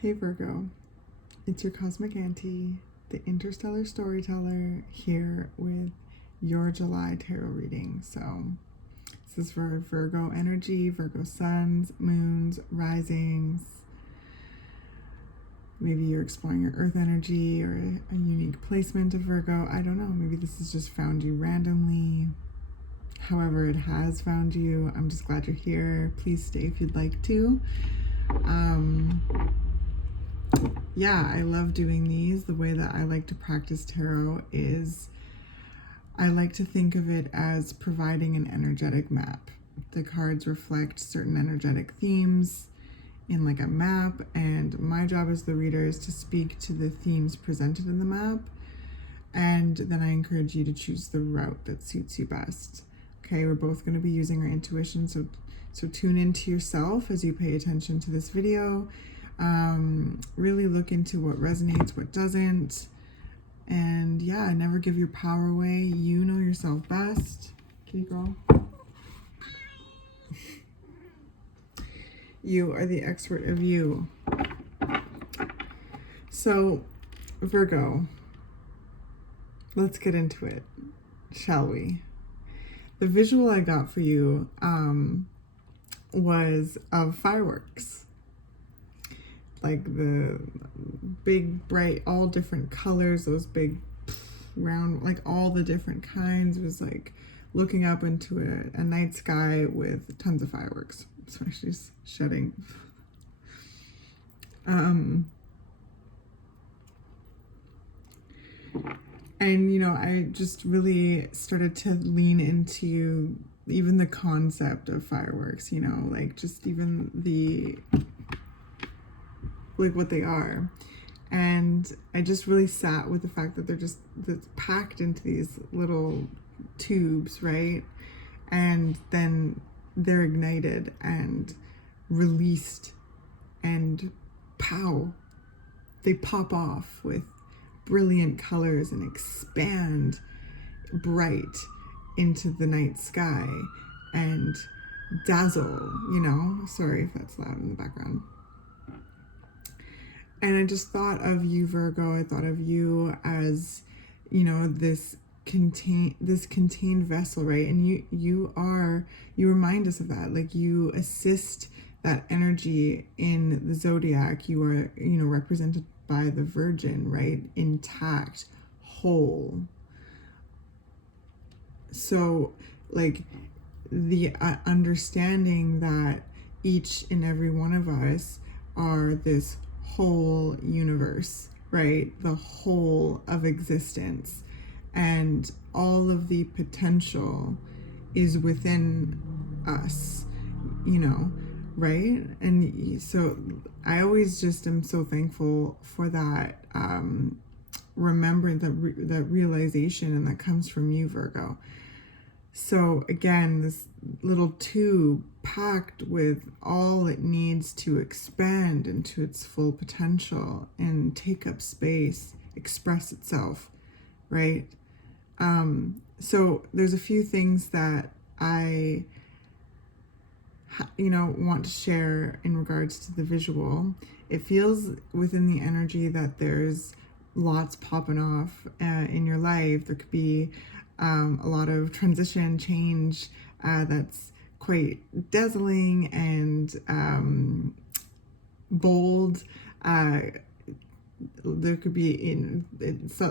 Hey Virgo, it's your cosmic auntie, the interstellar storyteller, here with your July tarot reading. So this is for Virgo energy, Virgo suns, moons, risings. Maybe you're exploring your earth energy or a unique placement of Virgo. I don't know. Maybe this has just found you randomly. However, it has found you. I'm just glad you're here. Please stay if you'd like to. Yeah, I love doing these. The way that I like to practice tarot is I like to think of it as providing an energetic map. The cards reflect certain energetic themes in like a map, and my job as the reader is to speak to the themes presented in the map, and then I encourage you to choose the route that suits you best. Okay, we're both going to be using our intuition, so tune into yourself as you pay attention to this video. Really look into what resonates, what doesn't, and yeah, never give your power away. You know yourself best, kitty girl. You are the expert of you. So, Virgo, let's get into it, shall we? The visual I got for you was of fireworks. Like the big, bright, all different colors, those big, round, like all the different kinds. It was like looking up into a night sky with tons of fireworks. Sorry, she's shedding. And, you know, I just really started to lean into even the concept of fireworks, you know, like just even like what they are. And I just really sat with the fact that they're packed into these little tubes, right? And then they're ignited and released, and pow, they pop off with brilliant colors and expand bright into the night sky and dazzle, you know? Sorry if that's loud in the background. And I just thought of you, Virgo. I thought of you as, you know, this contained vessel, right? And you remind us of that. Like, you assist that energy in the zodiac. You are, you know, represented by the Virgin, right? Intact, whole. So, like, the understanding that each and every one of us are this whole universe, right? The whole of existence, and all of the potential is within us, you know, right? And so I always just am so thankful for that, remembering that realization, and that comes from you, Virgo. So again, this little tube packed with all it needs to expand into its full potential and take up space, express itself, right? So there's a few things that I, you know, want to share in regards to the visual. It feels within the energy that there's lots popping off in your life. There could be a lot of transition, change that's quite dazzling and bold. There could be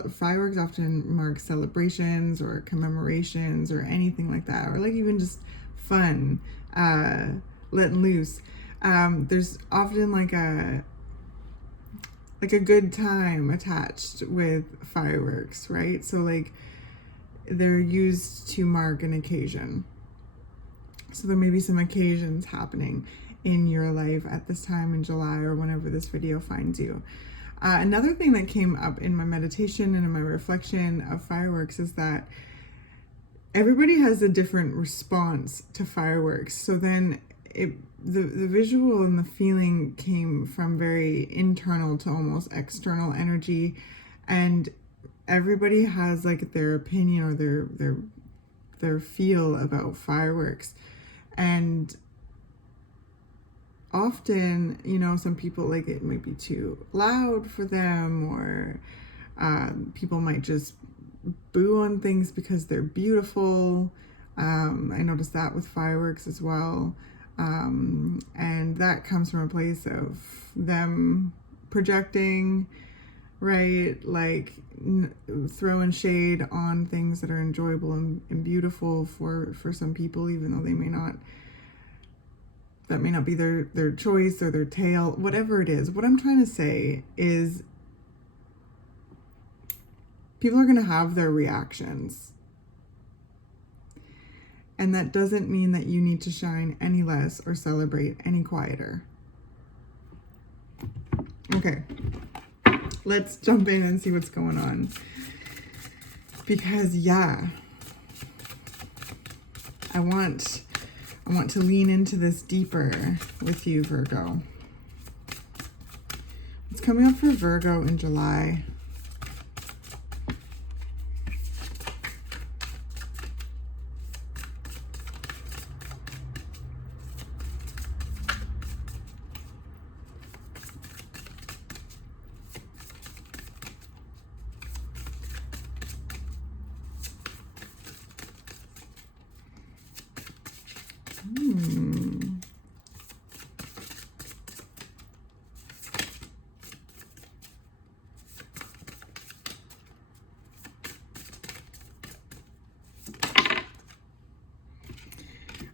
fireworks often mark celebrations or commemorations or anything like that, or like even just fun, letting loose. There's often like a good time attached with fireworks, right? So like they're used to mark an occasion. So there may be some occasions happening in your life at this time in July or whenever this video finds you. Another thing that came up in my meditation and in my reflection of fireworks is that everybody has a different response to fireworks. So then the visual and the feeling came from very internal to almost external energy, and everybody has like their opinion or their feel about fireworks. And often, you know, some people, like, it might be too loud for them, or people might just boo on things because they're beautiful. I noticed that with fireworks as well. And that comes from a place of them projecting, right? Like throwing shade on things that are enjoyable and beautiful for some people, even though that may not be their choice or their tale, whatever it is. What I'm trying to say is people are going to have their reactions. And that doesn't mean that you need to shine any less or celebrate any quieter. Okay, let's jump in and see what's going on. Because yeah, I want to lean into this deeper with you, Virgo. What's coming up for Virgo in July?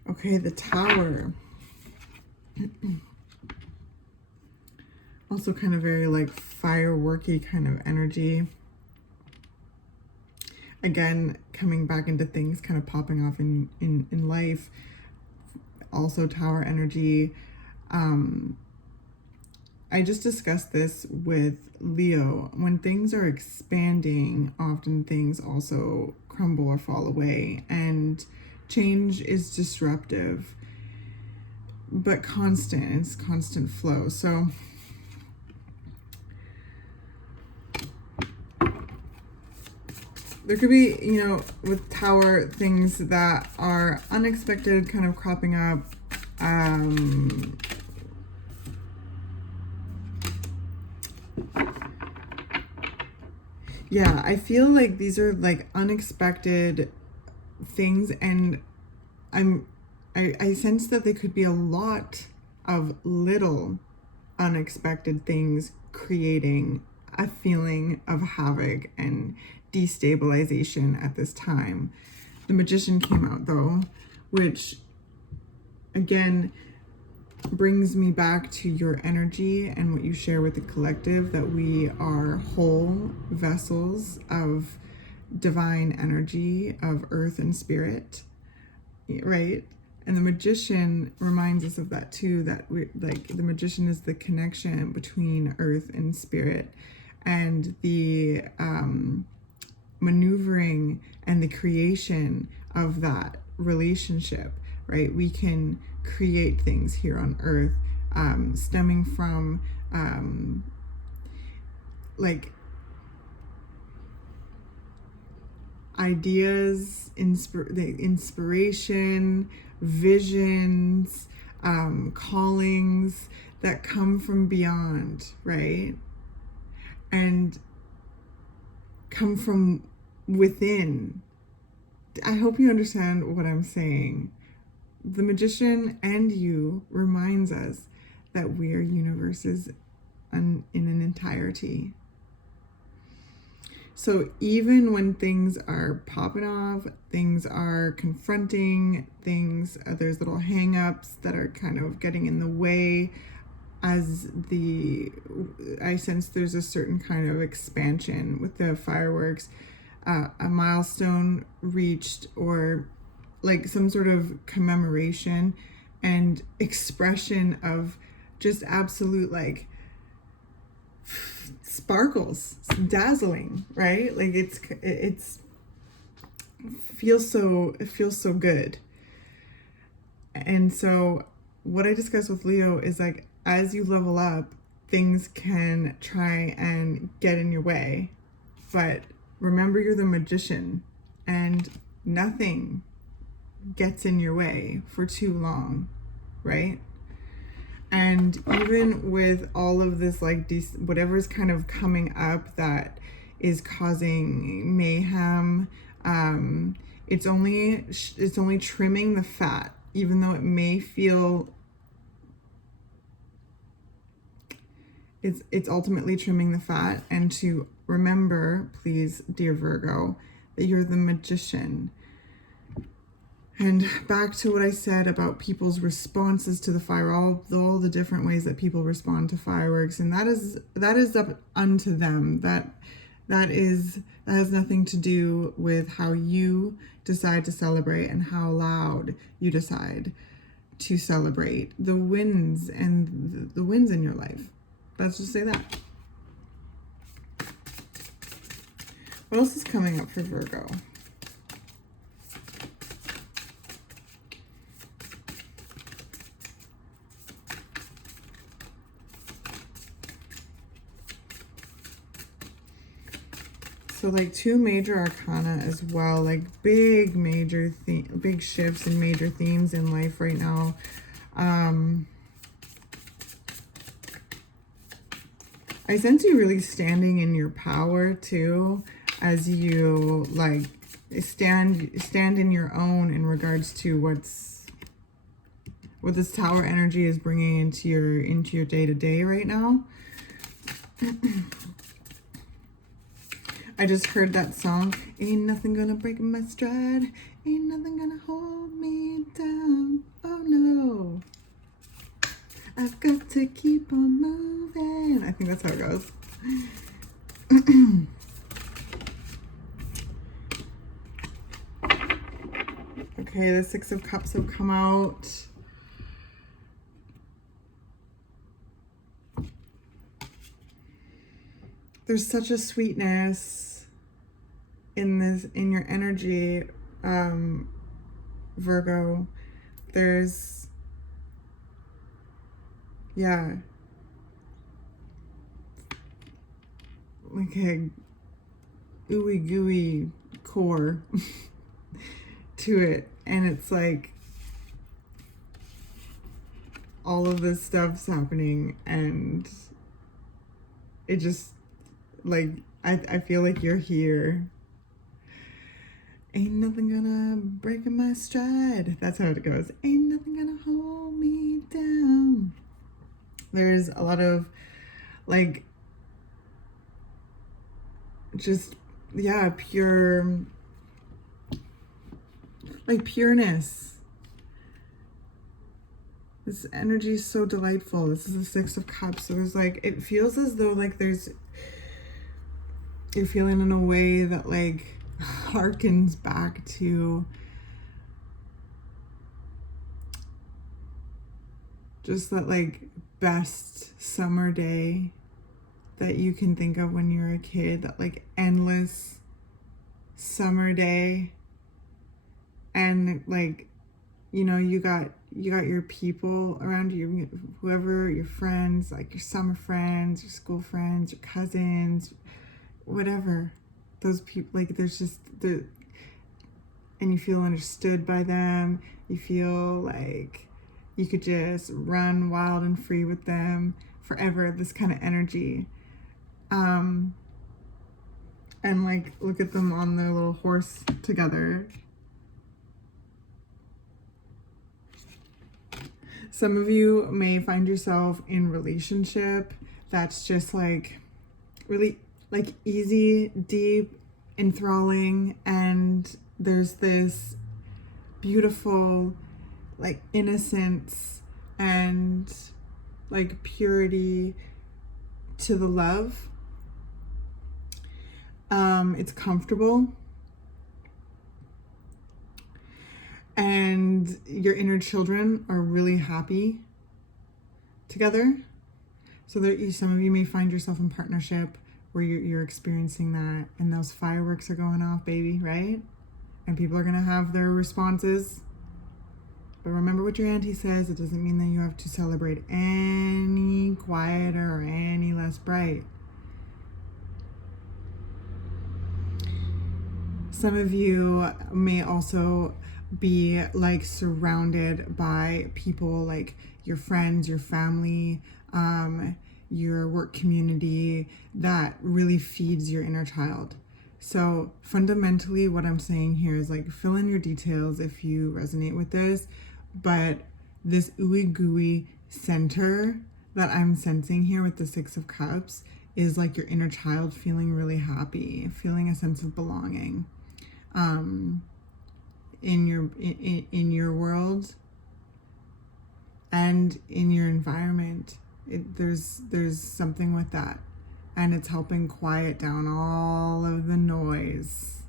Okay, the Tower. Also kind of very like fireworky kind of energy. Again, coming back into things kind of popping off in life. Also Tower energy. I just discussed this with Leo. When things are expanding, often things also crumble or fall away, and change is disruptive, but constant. It's constant flow. So there could be, you know, with Tower, things that are unexpected kind of cropping up. Yeah, I feel like these are like unexpected things, and I sense that there could be a lot of little unexpected things creating a feeling of havoc and destabilization at this time. The Magician came out though, which again brings me back to your energy and what you share with the collective, that we are whole vessels of divine energy, of earth and spirit, right? And the Magician reminds us of that too, that we like the Magician is the connection between earth and spirit, and the maneuvering and the creation of that relationship, right? We can create things here on earth, stemming from like ideas, inspiration, visions, callings that come from beyond, right? And come from within. I hope you understand what I'm saying. The Magician and you reminds us that we are universes in an entirety. So even when things are popping off, things are confronting, there's little hang-ups that are kind of getting in the way, I sense there's a certain kind of expansion with the fireworks, a milestone reached, or like some sort of commemoration and expression of just absolute like sparkles, dazzling, right? Like it feels so good. And so what I discussed with Leo is like, as you level up, things can try and get in your way, but remember you're the Magician, and nothing gets in your way for too long, right? And even with all of this, like whatever's kind of coming up that is causing mayhem, it's only trimming the fat, even though it may feel, it's ultimately trimming the fat. And to remember, please, dear Virgo, that you're the magician. And back to what I said about people's responses to the fire, all the different ways that people respond to fireworks, and that is up unto them. That has nothing to do with how you decide to celebrate and how loud you decide to celebrate the wins and the wins in your life. Let's just say that. What else is coming up for Virgo? So like 2 major arcana as well, like big shifts and major themes in life right now. I sense you really standing in your power too, as you like stand in your own in regards to what this Tower energy is bringing into your day-to-day right now. I just heard that song, ain't nothing gonna break my stride, ain't nothing gonna hold me down, oh no, I've got to keep on moving. I think that's how it goes. Okay, the 6 of Cups have come out. There's such a sweetness in your energy, Virgo. There's, yeah, like a ooey gooey core to it. And it's like all of this stuff's happening, and it just, like, I feel like you're here. Ain't nothing gonna break my stride. That's how it goes. Ain't nothing gonna hold me down. There's a lot of, like, just, yeah, pure, like, pureness. This energy is so delightful. This is the 6 of Cups. So there's, like, it feels as though, like, you're feeling in a way that, like, harkens back to just that, like, best summer day that you can think of when you're a kid, that, like, endless summer day. And, like, you know, you got your people around you, whoever, your friends, like your summer friends, your school friends, your cousins, whatever. Those people, like, there's just and you feel understood by them. You feel like you could just run wild and free with them forever, this kind of energy. And, like, look at them on their little horse together. Some of you may find yourself in relationship that's just, like, really, like, easy, deep, enthralling, and there's this beautiful, like, innocence and, like, purity to the love. It's comfortable, and your inner children are really happy together. So some of you may find yourself in partnership where you're experiencing that, and those fireworks are going off, baby, right? And people are gonna have their responses. But remember what your auntie says, it doesn't mean that you have to celebrate any quieter or any less bright. Some of you may also be, like, surrounded by people, like, your friends, your family, your work community, that really feeds your inner child. So fundamentally what I'm saying here is like, fill in your details if you resonate with this, but this ooey gooey center that I'm sensing here with the Six of Cups is like your inner child feeling really happy, feeling a sense of belonging in your world and in your environment. There's something with that, and it's helping quiet down all of the noise.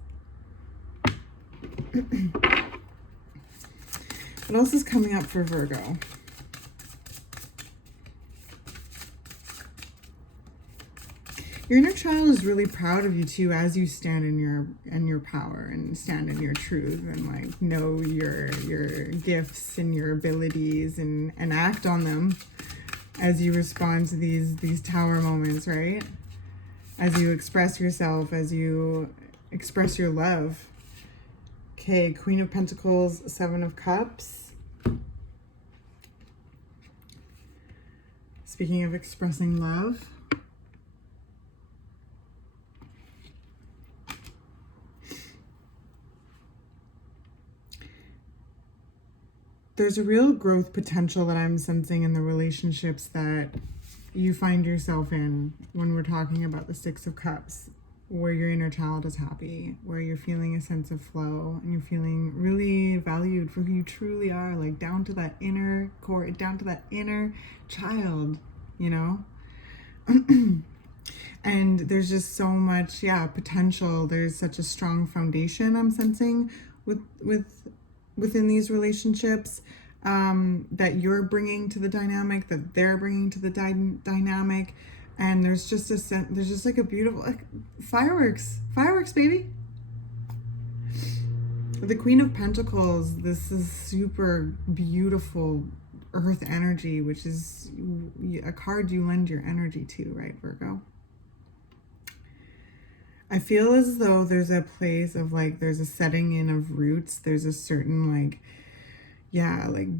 What else is coming up for Virgo? Your inner child is really proud of you too, as you stand in your power and stand in your truth and like know your gifts and your abilities and act on them as you respond to these tower moments, right? As you express yourself, as you express your love. Okay, Queen of Pentacles, Seven of Cups. Speaking of expressing love, there's a real growth potential that I'm sensing in the relationships that you find yourself in when we're talking about the Six of Cups, where your inner child is happy, where you're feeling a sense of flow and you're feeling really valued for who you truly are, like down to that inner core, down to that inner child, you know? And there's just so much, potential. There's such a strong foundation I'm sensing within these relationships that you're bringing to the dynamic, that they're bringing to the dynamic, and there's just like a beautiful, like, fireworks, baby. The Queen of Pentacles, this is super beautiful earth energy, which is a card you lend your energy to, right, Virgo? I feel as though there's a place of like, there's a setting in of roots. There's a certain like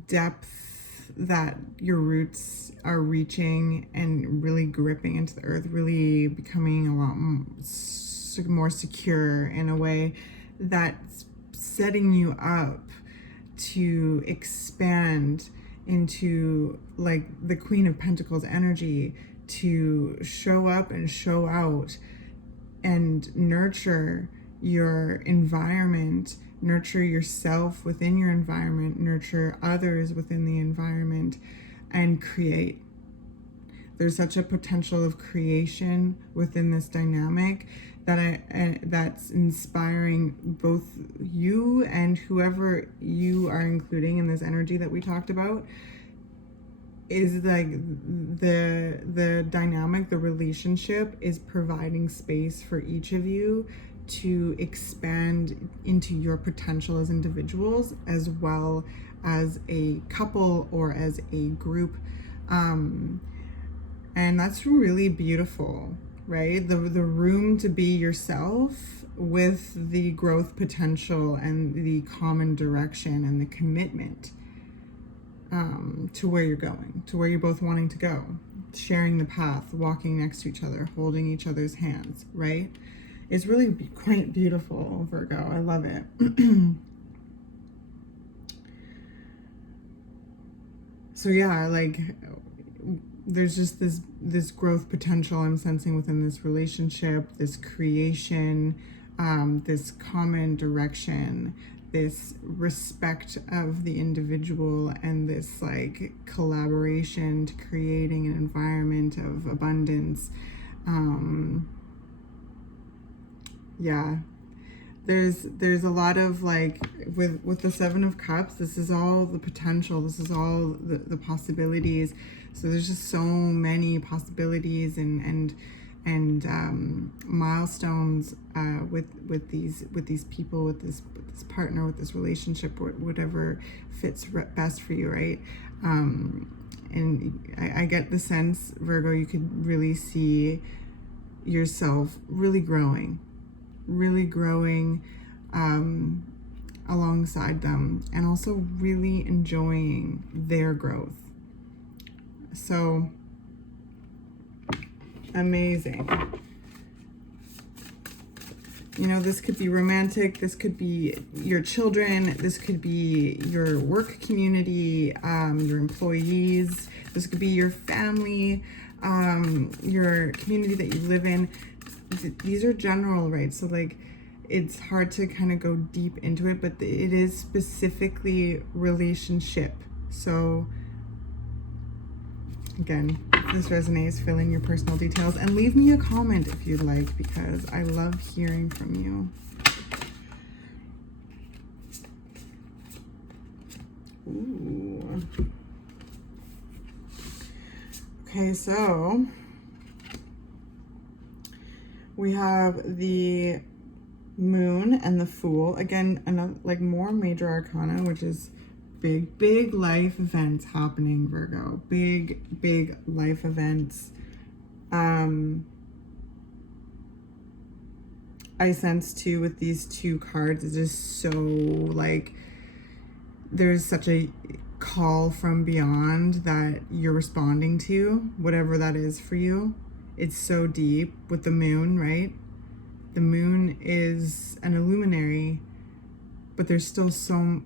depth that your roots are reaching and really gripping into the earth, really becoming a lot more secure in a way that's setting you up to expand into like the Queen of Pentacles energy, to show up and show out and nurture your environment, nurture yourself within your environment, nurture others within the environment, and create. There's such a potential of creation within this dynamic that's inspiring both you and whoever you are including in this energy that we talked about. Is like the dynamic, the relationship is providing space for each of you to expand into your potential as individuals, as well as a couple or as a group, and that's really beautiful, right? The room to be yourself with the growth potential and the common direction and the commitment to where you're going, to where you're both wanting to go, sharing the path, walking next to each other, holding each other's hands, right? It's really quite beautiful, Virgo. I love it. So yeah, like there's just this growth potential I'm sensing within this relationship, this creation, this common direction, this respect of the individual, and this like collaboration to creating an environment of abundance. There's a lot of like with the Seven of Cups, this is all the potential, this is all the possibilities. So there's just so many possibilities and milestones with these people, with this partner, with this relationship, whatever fits best for you, right? And I get the sense, Virgo, you could really see yourself really growing alongside them, and also really enjoying their growth. So amazing. You know, this could be romantic, this could be your children, this could be your work community, your employees, this could be your family, your community that you live in. These are general, right? So like, it's hard to kind of go deep into it, but it is specifically relationship. So again, if this resonates, fill in your personal details and leave me a comment if you'd like, because I love hearing from you. Ooh. Okay, so we have the Moon and the Fool. Again, another, like, more major arcana, which is big life events happening, Virgo. Big life events. I sense too with these two cards, it's just so like, there's such a call from beyond that you're responding to, whatever that is for you. It's so deep with the Moon, right? The Moon is an illuminary, but there's still so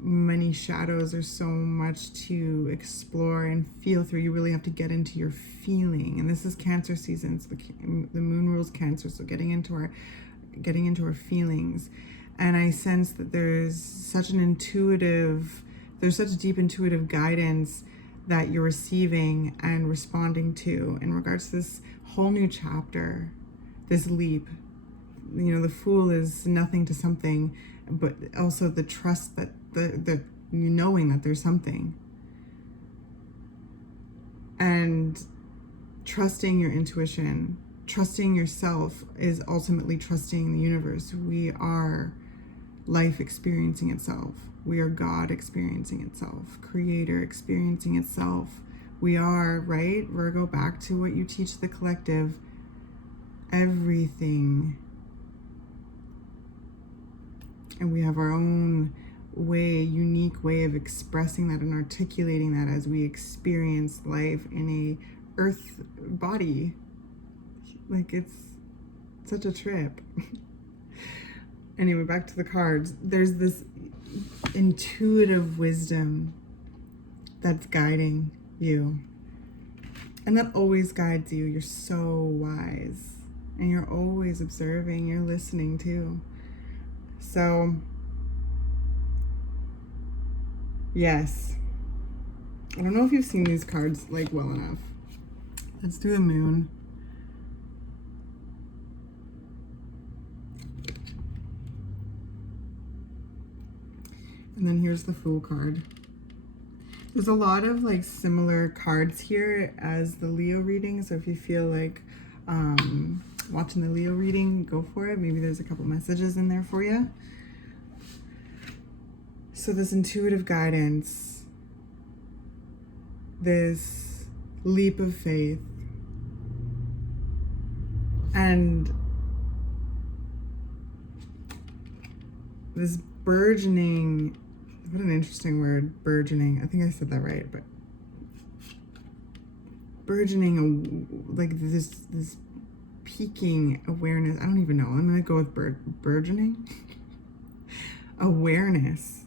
many shadows. There's so much to explore and feel through. You really have to get into your feeling. And this is Cancer season. So the Moon rules Cancer. So getting into our feelings. And I sense that there's such deep intuitive guidance that you're receiving and responding to in regards to this whole new chapter, this leap. You know, the Fool is nothing to something, but also the trust that the knowing that there's something, and trusting your intuition, trusting yourself is ultimately trusting the universe. We are life experiencing itself. We are God experiencing itself, Creator experiencing itself. We are, right, Virgo, back to what you teach the collective, everything. And we have our own unique way of expressing that and articulating that as we experience life in a earth body. Like, it's such a trip. Anyway, back to the cards. There's this intuitive wisdom that's guiding you. And that always guides you. You're so wise. And you're always observing. You're listening too. So, yes. I don't know if you've seen these cards like well enough. Let's do the Moon. And then here's the Fool card. There's a lot of like similar cards here as the Leo reading. So if you feel like watching the Leo reading, go for it. Maybe there's a couple messages in there for you. So this intuitive guidance, this leap of faith, and this burgeoning, what an interesting word, burgeoning. I think I said that right, but burgeoning, like this peaking awareness. I don't even know. I'm gonna go with burgeoning. Awareness,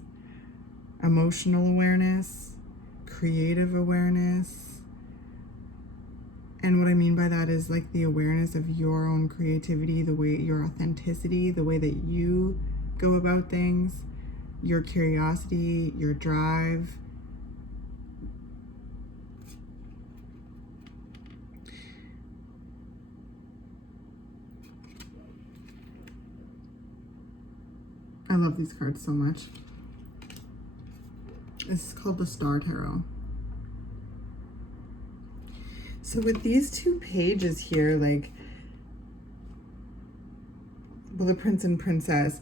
emotional awareness, creative awareness. And what I mean by that is like the awareness of your own creativity, the way, your authenticity, the way that you go about things, your curiosity, your drive. I love these cards so much. This is called the Star Tarot. So with these two pages here, like, well, the Prince and Princess,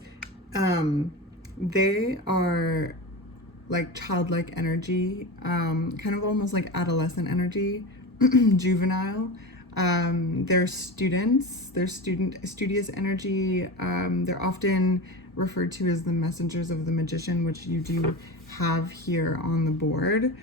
they are like childlike energy, kind of almost like adolescent energy, juvenile. They're students, they're studious energy. They're often referred to as the messengers of the magician, which you do have here on the board.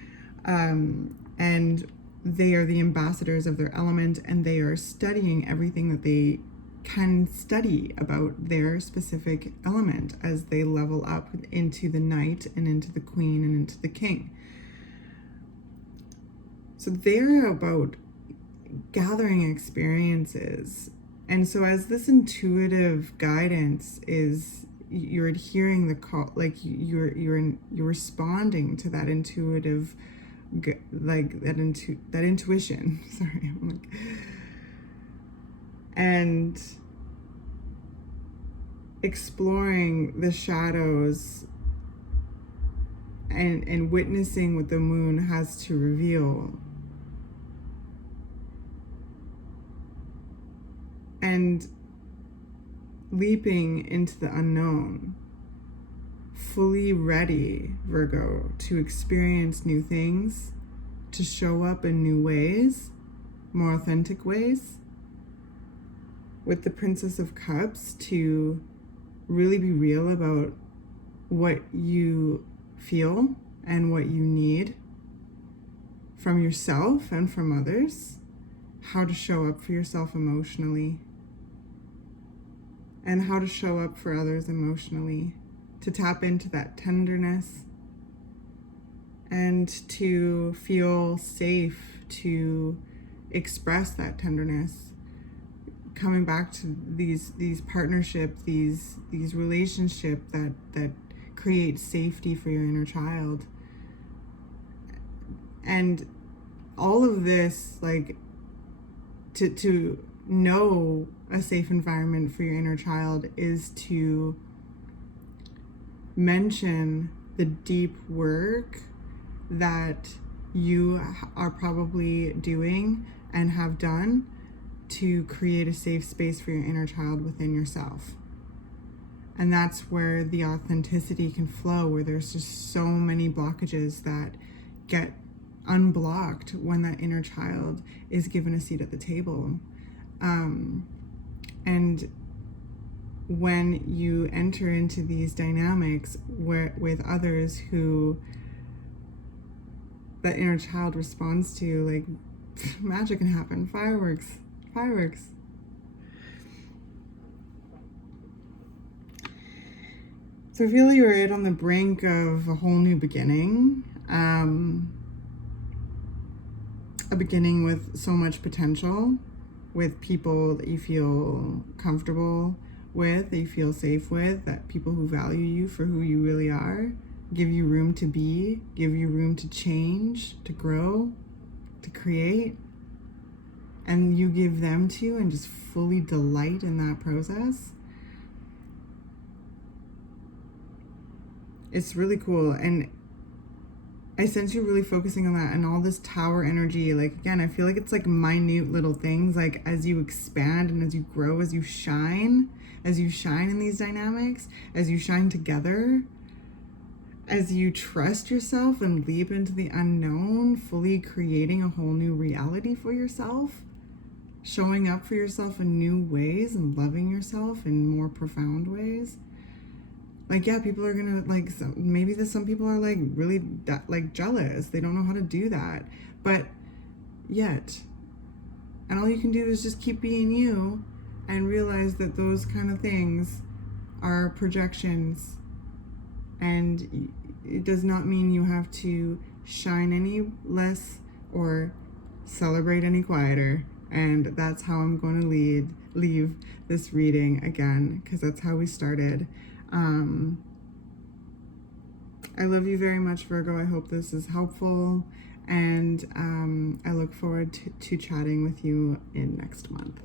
and they are the ambassadors of their element, and they are studying everything that they can study about their specific element as they level up into the knight and into the queen and into the king. So they're about gathering experiences. And so as this intuitive guidance is, you're adhering the call, like you're responding to that intuitive, like that intuition. Sorry, I'm like, and exploring the shadows and witnessing what the moon has to reveal, and leaping into the unknown, fully ready, Virgo, to experience new things, to show up in new ways, more authentic ways. With the Princess of Cups, to really be real about what you feel and what you need from yourself and from others, how to show up for yourself emotionally, and how to show up for others emotionally, to tap into that tenderness and to feel safe to express that tenderness. Coming back to these partnerships, these relationships that create safety for your inner child. And all of this, like, to know a safe environment for your inner child is to mention the deep work that you are probably doing and have done to create a safe space for your inner child within yourself. And that's where the authenticity can flow, where there's just so many blockages that get unblocked when that inner child is given a seat at the table. And when you enter into these dynamics with others who that inner child responds to, like, magic can happen, fireworks. So I feel you're right on the brink of a whole new beginning. A beginning with so much potential, with people that you feel comfortable with, that you feel safe with, that people who value you for who you really are, give you room to be, give you room to change, to grow, to create, and you give them to and just fully delight in that process. It's really cool. And I sense you really focusing on that and all this tower energy. Like, again, I feel like it's like minute little things. Like, as you expand and as you grow, as you shine in these dynamics, as you shine together, as you trust yourself and leap into the unknown, fully creating a whole new reality for yourself, showing up for yourself in new ways and loving yourself in more profound ways. Like, yeah, people are gonna, like, some people are like really like jealous. They don't know how to do that, but yet, and all you can do is just keep being you and realize that those kind of things are projections, and it does not mean you have to shine any less or celebrate any quieter. And that's how I'm going to leave this reading again, because that's how we started. I love you very much, Virgo. I hope this is helpful, and I look forward to chatting with you in next month.